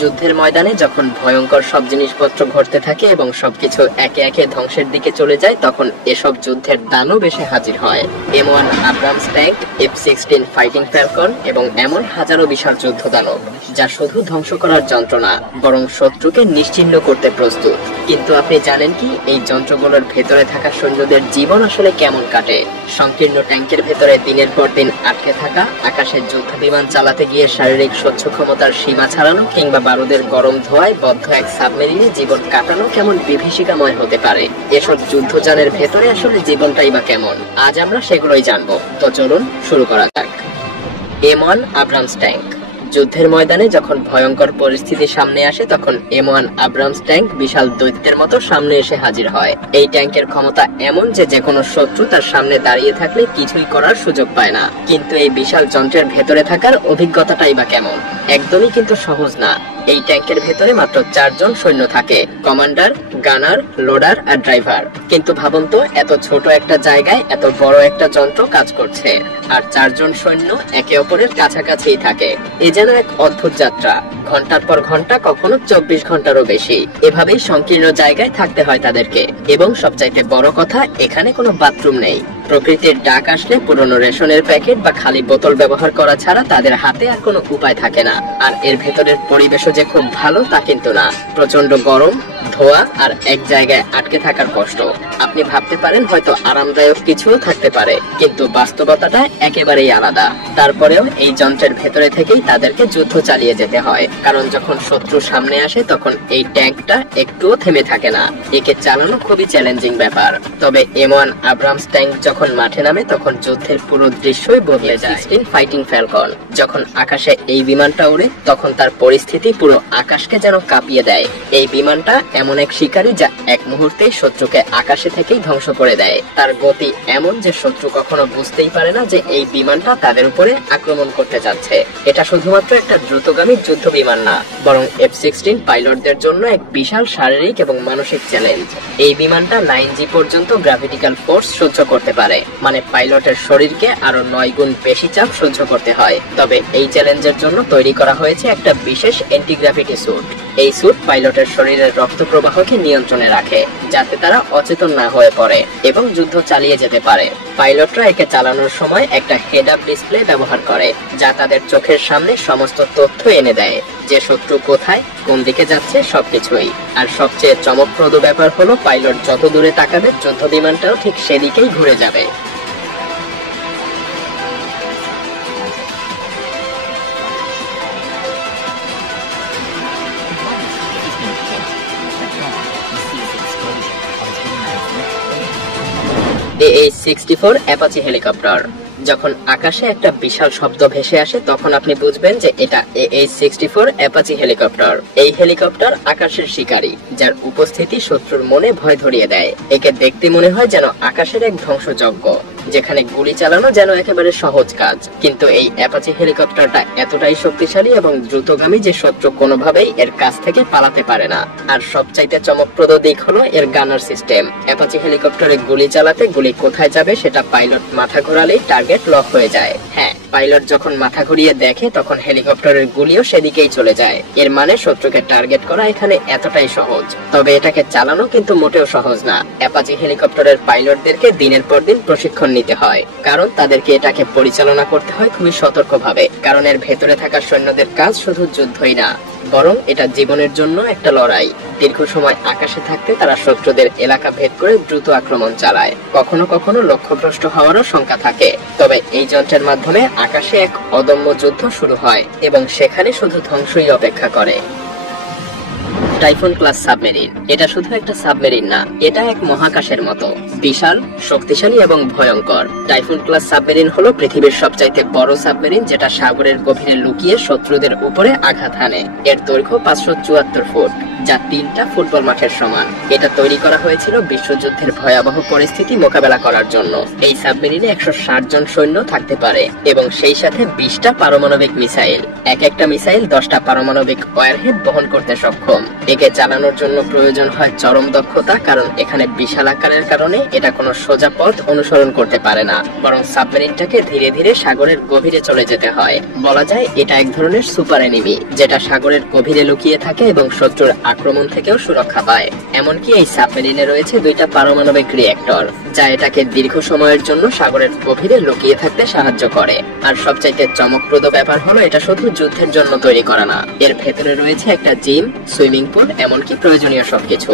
যুদ্ধের ময়দানে যখন ভয়ঙ্কর সব জিনিসপত্র ঘটতে থাকে এবং সবকিছু একে একে ধ্বংসের দিকে চলে যায়, তখন এসব যুদ্ধের দানব এসে হাজির হয়। M1 Abrams tank, F-16 fighting Falcon এবং এমন হাজারো বিশাল যুদ্ধ দানব যা শুধু ধ্বংস করার যন্ত্র না, বরং শত্রুকে নিশ্চিহ্ন করতে প্রস্তুত। কিন্তু আপনি জানেন কি এই যন্ত্রগুলোর ভেতরে থাকা সৈন্যদের জীবন আসলে কেমন কাটে? সংকীর্ণ ট্যাঙ্কের ভেতরে দিনের পর দিন আটকে থাকা, আকাশের যুদ্ধ বিমান চালাতে গিয়ে শারীরিক সহ্য ক্ষমতার সীমা ছাড়ানো, কিংবা বারুদের গরম ধোঁয়ায় বদ্ধ এক সাবমেরিনে জীবন কাটানো কেমন বিভীষিকাময় হতে পারে। এসব যুদ্ধযানের ভেতরে আসলে জীবনটাই বা কেমন, আজ আমরা সেগুলোই জানবো। তো চলুন শুরু করা যাক। M1 Abrams tank. যুদ্ধের ময়দানে যখন ভয়ঙ্কর পরিস্থিতি সামনে আসে, তখন M1 আব্রামস ট্যাঙ্ক বিশাল দৈত্যের মতো সামনে এসে হাজির হয়। এই ট্যাঙ্কের ক্ষমতা এমন যে কোনো শত্রু তার সামনে দাঁড়িয়ে থাকলে কিছুই করার সুযোগ পায় না। কিন্তু এই বিশাল যন্ত্রের ভেতরে থাকার অভিজ্ঞতাটাই বা কেমন? একদমই কিন্তু সহজ না। এই ট্যাঙ্কের ভেতরে মাত্র 4 জন সৈন্য থাকে, কমান্ডার, গানার, লোডার আর ড্রাইভার। কিন্তু ভাবুন তো, এত ছোট একটা জায়গায় এত বড় একটা যন্ত্র কাজ করছে, আর 4 জন সৈন্য একে অপরের কাছাকাছিই থাকে। এ যেন এক অদ্ভুত যাত্রা। ঘন্টার পর ঘন্টা, কখনো 24 ঘন্টারও বেশি এভাবেই সংকীর্ণ জায়গায় থাকতে হয় তাদেরকে। এবং সবচাইতে বড় কথা, এখানে কোনো বাথরুম নেই। প্রকৃতির ডাক আসলে পুরনো রেশনের প্যাকেট বা খালি বোতল ব্যবহার করা ছাড়া তাদের হাতে আর কোনো উপায় থাকে না। আর এর ভেতরের পরিবেশও যে খুব ভালো তা কিন্তু না। প্রচন্ড গরম, ধোঁয়া আর এক জায়গায় আটকে থাকার কষ্ট। আপনি ভাবতে পারেন হয়তো আরামদায়ক কিছুও থাকতে পারে, কিন্তু বাস্তবতাটা একেবারেই আলাদা। তারপরেও এই যন্ত্রের ভেতরে থেকেই তাদেরকে যুদ্ধ চালিয়ে যেতে হয়, কারণ যখন শত্রু সামনে আসে তখন এই ট্যাঙ্কটা একটুও থেমে থাকে না। একে চালানো খুবই চ্যালেঞ্জিং ব্যাপার। তবে M1 আব্রামস ট্যাঙ্ক যখন মাঠে নামে, তখন যুদ্ধের পুরো দৃশ্যই বদলে যায়। F-16 ফাইটিং ফ্যালকন যখন আকাশে এই বিমানটা উড়ে, তখন তার পরিস্থিতি পুরো আকাশকে যেন কাঁপিয়ে দেয়। এই বিমানটা এমন এক শিকারী যা এক মুহূর্তেই শত্রুকে আকাশে থেকেই ধ্বংস করে দেয়। তার গতি এমন যে শত্রু কখনো বুঝতেই পারে না যে এই বিমানটা তাদের উপরে আক্রমণ করতে যাচ্ছে। এটা শুধুমাত্র একটা দ্রুতগামী যুদ্ধ বিমান না, বরং F-16 পাইলটদের জন্য এক বিশাল শারীরিক এবং মানসিক চ্যালেঞ্জ। এই বিমানটা 9G পর্যন্ত গ্র্যাভিটিক্যাল ফোর্স সহ্য করতে পারে, মানে পাইলটের শরীরকে আরো 9 গুণ বেশি চাপ সহ্য করতে হয়। তবে এই চ্যালেঞ্জের জন্য তৈরি করা হয়েছে একটা বিশেষ অ্যান্টি-গ্র্যাভিটি স্যুট। এই স্যুট পাইলটের শরীরের রক্ত প্রবাহকে নিয়ন্ত্রণে রাখে, যাতে তারা অচেতন না হয়ে পড়ে এবং যুদ্ধ চালিয়ে যেতে পারে। পাইলটরা একে চালানোর সময় একটা হেড আপ ডিসপ্লে ব্যবহার করে, যা তাদের চোখের সামনে সমস্ত তথ্য এনে দেয়, যে শত্রু কোথায়, কোন দিকে যাচ্ছে, সবকিছুই। আর সবচেয়ে চমকপ্রদ ব্যাপার হলো, পাইলট যত দূরে তাকাবে, যুদ্ধ বিমানটাও ঠিক সেদিকেই ঘুরে যাবে। AH-64 Apache helicopter. যখন আকাশে একটা বিশাল শব্দ ভেসে আসে, তখন আপনি বুঝবেন যে এটা AH-64 অ্যাপাচি হেলিকপ্টার। এই হেলিকপ্টার আকাশের শিকারী, যার উপস্থিতি শত্রুর মনে ভয় ধরিয়ে দেয়। একে দেখতে মনে হয় যেন আকাশের এক ধ্বংসযজ্ঞ, যেখানে গুলি চালানো যেন একেবারে সহজ কাজ। কিন্তু এই অ্যাপাচি হেলিকপ্টারটা এতটাই শক্তিশালী এবং দ্রুতগামী যে শত্রু কোনোভাবেই এর কাছ থেকে পালাতে পারে না। আর সবচাইতে চমকপ্রদ দিক হলো এর গানার সিস্টেম। অ্যাপাচি হেলিকপ্টারে গুলি চালাতে গুলি কোথায় যাবে সেটা পাইলট মাথা ঘোরালেই টার্গেট লক হয়ে যায়। হ্যাঁ, পাইলট যখন মাথা ঘুরিয়ে দেখে, তখন হেলিকপ্টারের গুলিও সেদিকেই চলে যায়। এর মানে শত্রুকে টার্গেট করা এখানে এতটাই সহজ। তবে এটাকে চালানো কিন্তু মোটেও সহজ না। অ্যাপাচি হেলিকপ্টারের পাইলটদেরকে দিনের পর দিন প্রশিক্ষণ নিতে হয়, কারণ তাদেরকে এটাকে পরিচালনা করতে হয় খুবই সতর্কভাবে। কারণ এর ভেতরে থাকা সৈন্যদের কাজ শুধু যুদ্ধই না, বরং এটা জীবনের জন্য একটা লড়াই। দীর্ঘ সময় আকাশে থাকতে তারা শত্রুদের এলাকা ভেদ করে দ্রুত আক্রমণ চালায়। কখনো কখনো লক্ষ্যভ্রষ্ট হওয়ারও শঙ্কা থাকে। তবে এই যন্ত্রের মাধ্যমে আকাশে এক অদম্য যুদ্ধ শুরু হয়, এবং সেখানে শুধু ধ্বংসই অপেক্ষা করে। Typhoon class submarine. এটা শুধু একটা সাবমেরিন না, এটা এক মহাকাশের মতো বিশাল, শক্তিশালী এবং ভয়ঙ্কর। টাইফুন ক্লাস সাবমেরিন হলো পৃথিবীর সবচাইতে বড় সাবমেরিন, যেটা সাগরের গভীরে লুকিয়ে শত্রুদের উপরে আঘাত হানে। এর দৈর্ঘ্য 574 ফুট, যা 3টা ফুটবল মাঠের সমান। এটা তৈরি করা হয়েছিল বিশ্বযুদ্ধের ভয়াবহ পরিস্থিতি মোকাবেলা করার জন্য। এই সাবমেরিনে 160 জন সৈন্য থাকতে পারে এবং সেই সাথে 20টা পারমাণবিক মিসাইল। একটা মিসাইল 10টা পারমাণবিক ওয়ারহেড বহন করতে সক্ষম। একে চালানোর জন্য প্রয়োজন হয় চরম দক্ষতা, কারণ এখানে বিশাল আকারের কারণে এটা কোনো সোজা পথ অনুসরণ করতে পারে না, বরং সাবমেরিনটাকে ধীরে ধীরে সাগরের গভীরে চলে যেতে হয়। বলা যায় এটা এক ধরনের সুপার এনিমি, যেটা সাগরের গভীরে লুকিয়ে থাকে এবং শত্রুর আক্রমণ থেকেও সুরক্ষা পায়। এমনকি এই সাবমেরিনে রয়েছে 2টা পারমাণবিক রিঅ্যাক্টর, যা এটাকে দীর্ঘ সময়ের জন্য সাগরের গভীরে লুকিয়ে থাকতে সাহায্য করে। আর সবচাইতে চমকপ্রদ ব্যাপার হলো এটা শুধু যুদ্ধের জন্য তৈরি করা না, এর ভেতরে রয়েছে একটা জিম, সুইমিং পুল, এমনকি প্রয়োজনীয় সবকিছু।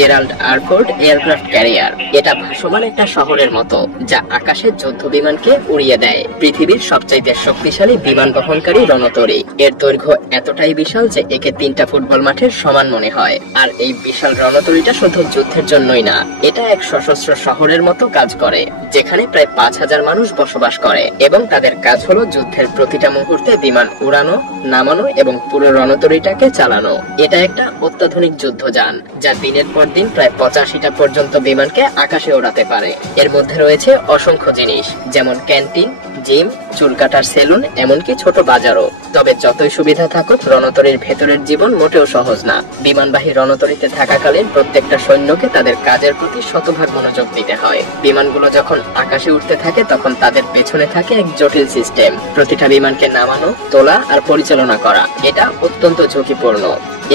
Gerald R Ford aircraft carrier. এটা ভাসমান একটা শহরের মতো, যা আকাশে যুদ্ধ বিমানকে উড়িয়ে দেয়। পৃথিবীর সবচাইতে শক্তিশালী বিমান বহনকারী রণতরী। এর দৈর্ঘ্য এতটাই বিশাল যে একে 3টা ফুটবল মাঠের সমান মনে হয়। আর এই বিশাল রণতরীটা শুধু যুদ্ধের জন্যই না, এটা এক সশস্ত্র শহরের মতো কাজ করে, যেখানে প্রায় 5000 মানুষ বসবাস করে এবং তাদের কাজ হলো যুদ্ধের প্রতিটা মুহূর্তে বিমান উড়ানো, নামানো এবং পুরো রণতরীটাকে চালানো। এটা একটা অত্যাধুনিক যুদ্ধযান, যা দিনের পর দিন প্রায় 85টা পর্যন্ত বিমানকে আকাশে ওড়াতে পারে। এর মধ্যে রয়েছে অসংখ্য জিনিস, যেমন ক্যান্টিন, জিম, চুল কাটার সেলুন, এমনকি ছোট বাজারও। তবে যতই সুবিধা থাকুক, রণতরীর ভেতরের জীবন মোটেও সহজ না। বিমানবাহী রণতরীতে থাকাকালীন প্রত্যেকটা সৈন্যকে তাদের কাজের প্রতি শতভাগ মনোযোগ দিতে হয়। বিমানগুলো যখন আকাশে উঠতে থাকে তখন তাদের পেছনে থাকে এক জটিল সিস্টেম, প্রতিটা বিমানকে নামানো, তোলা আর পরিচালনা করা। এটা অত্যন্ত ঝুঁকিপূর্ণ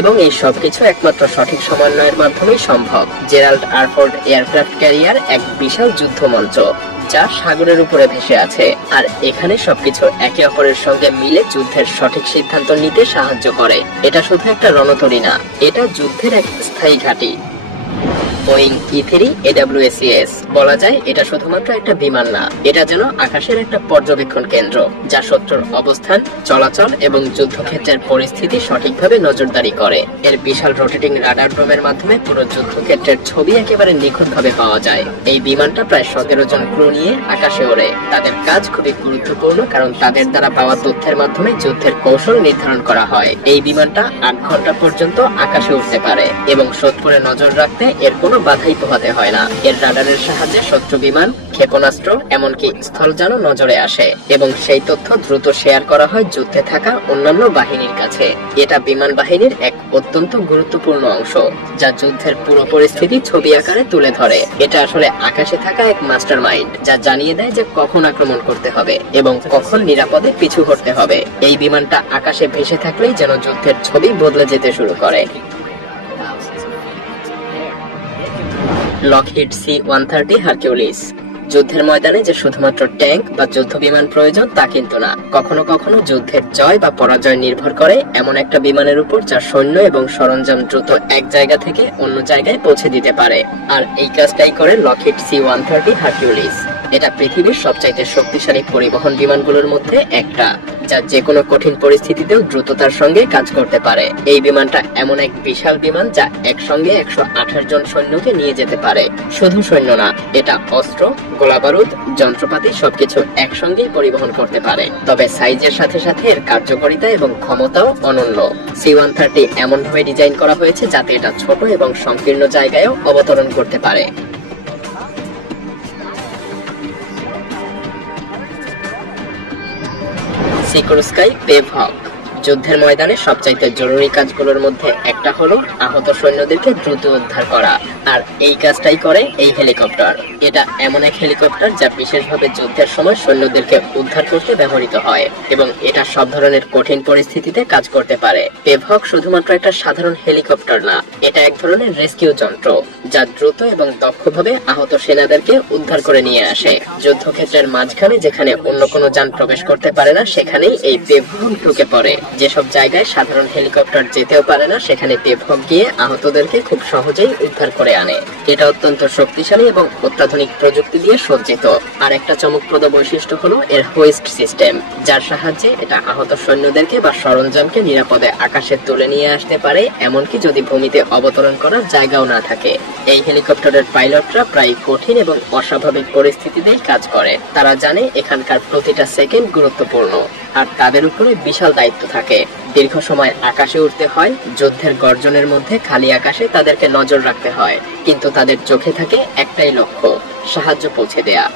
এবং এই সবকিছু একমাত্র সঠিক সমন্বয়ের মাধ্যমেই সম্ভব। Gerald R Ford aircraft carrier এক বিশাল যুদ্ধ মঞ্চ, যা সাগরের উপরে ভেসে আছে, আর এখানে সবকিছু একে অপরের সঙ্গে মিলে যুদ্ধের সঠিক সিদ্ধান্ত নিতে সাহায্য করে। এটা শুধু একটা রণতরী না, এটা যুদ্ধের এক স্থায়ী ঘাঁটি। Boeing E3 AWACS। বলা যায় এটা শুধুমাত্র একটা বিমান না, এটা যেন আকাশের একটা পর্যবেক্ষণ কেন্দ্র, যা শত্রুর অবস্থান, চলাচল এবং যুদ্ধক্ষেত্রের পরিস্থিতি সঠিকভাবে নজরদারি করে। এর বিশাল রোটেটিং রাডার ডোমের মাধ্যমে পুরো যুদ্ধক্ষেত্রের ছবি একেবারে নিখুঁতভাবে পাওয়া যায়। এই বিমানটা প্রায় 17 জন ক্রু নিয়ে আকাশে ওড়ে। তাদের কাজ খুবই গুরুত্বপূর্ণ, কারণ তাদের দ্বারা পাওয়া তথ্যের মাধ্যমে যুদ্ধের কৌশল নির্ধারণ করা হয়। এই বিমানটা 8 ঘন্টা পর্যন্ত আকাশে উঠতে পারে এবং শত্রুরে নজর রাখতে এর কোনো বাধাই পোহাতে হয় না। এর রাডারের সাহায্যে শত্রু বিমান, ক্ষেপণাস্ত্র, এমনকি স্থলযানও নজরে আসে এবং সেই তথ্য দ্রুত শেয়ার করা হয় যুদ্ধে থাকা অন্যান্য বাহিনীর কাছে। এটা বিমান বাহিনীর এক অত্যন্ত গুরুত্বপূর্ণ অংশ, যা যুদ্ধের পুরো পরিস্থিতি ছবি আকারে তুলে ধরে। এটা আসলে আকাশে থাকা এক মাস্টার মাইন্ড, যা জানিয়ে দেয় যে কখন আক্রমণ করতে হবে এবং কখন নিরাপদে পিছু হটতে হবে। এই বিমানটা আকাশে ভেসে থাকলেই যেন যুদ্ধের ছবি বদলে যেতে শুরু করে। Lockheed C-130 Hercules. যুদ্ধের ময়দানে যে শুধুমাত্র ট্যাঙ্ক বা যুদ্ধ বিমান প্রয়োজন তা কিন্তু না, কখনো কখনো যুদ্ধের জয় বা পরাজয় নির্ভর করে এমন একটা বিমানের উপর যা সৈন্য এবং সরঞ্জাম দ্রুত এক জায়গা থেকে অন্য জায়গায় পৌঁছে দিতে পারে। আর এই কাজটাই করে লকহিড C-130 হারকিউলিস। এটা পৃথিবীর সবচাইতে শক্তিশালী পরিবহন বিমানগুলোর মধ্যে একটা, যা যে কোনো কঠিন পরিস্থিতিতেও দ্রুততার সঙ্গে কাজ করতে পারে। এই বিমানটা এমন এক বিশাল বিমান যা একসঙ্গে 128 জন সৈন্যকে নিয়ে যেতে পারে। শুধু সৈন্য না, এটা অস্ত্র, গোলাবারুদ, যন্ত্রপাতি সবকিছু একসঙ্গেই পরিবহন করতে পারে। তবে সাইজের সাথে সাথে এর কার্যকারিতা এবং ক্ষমতাও অনন্য। C-130 এমনভাবে ডিজাইন করা হয়েছে যাতে এটা ছোট এবং সংকীর্ণ জায়গায়ও অবতরণ করতে পারে। সিকুরস্কাই পেভহক। যুদ্ধের ময়দানে সবচাইতে জরুরি কাজগুলোর মধ্যে একটা হলো আহত সৈন্যদেরকে দ্রুত উদ্ধার করা, আর এই কাজটাই করে এই হেলিকপ্টার। এটা এমন এক হেলিকপ্টার যা বিশেষভাবে যুদ্ধের সময় সৈন্যদেরকে উদ্ধার করতে ব্যবহৃত হয় এবং এটা সব ধরনের কঠিন পরিস্থিতিতে কাজ করতে পারে। পেভহক শুধুমাত্র একটা সাধারণ হেলিকপ্টার না, এটা এক ধরনের রেস্কিউ যন্ত্র যা দ্রুত এবং দক্ষভাবে আহত সেনাদেরকে উদ্ধার করে নিয়ে আসে। যুদ্ধক্ষেত্রের মাঝখানে যেখানে অন্য কোনো যান প্রবেশ করতে পারে না, সেখানেই এই পেভহক ঢুকে পড়ে। যেসব জায়গায় সাধারণ হেলিকপ্টার যেতেও পারে না সেখানে টেভহক গিয়ে আহতদেরকে খুব সহজেই উদ্ধার করে আনে। এটা অত্যন্ত শক্তিশালী এবং অত্যাধুনিক প্রযুক্তি দিয়ে সজ্জিত। আর একটা চমকপ্রদ বৈশিষ্ট্য হলো এর হোয়েস্ট সিস্টেম, যার সাহায্যে এটা আহত সৈন্যদেরকে বা সরঞ্জামকে নিরাপদে আকাশে তুলে নিয়ে আসতে পারে, এমনকি যদি ভূমিতে অবতরণ করার জায়গাও না থাকে। এই হেলিকপ্টারের পাইলটরা প্রায় কঠিন এবং অস্বাভাবিক পরিস্থিতিতেই কাজ করে। তারা জানে এখানকার প্রতিটা সেকেন্ড গুরুত্বপূর্ণ, আর তাদের উপরে বিশাল দায়িত্ব থাকে। দীর্ঘ সময় আকাশে উঠতে হয়, যুদ্ধের গর্জনের মধ্যে খালি আকাশে তাদেরকে নজর রাখতে হয়, কিন্তু তাদের চোখে থাকে একটাই লক্ষ্য, সাহায্য পৌঁছে দেয়া।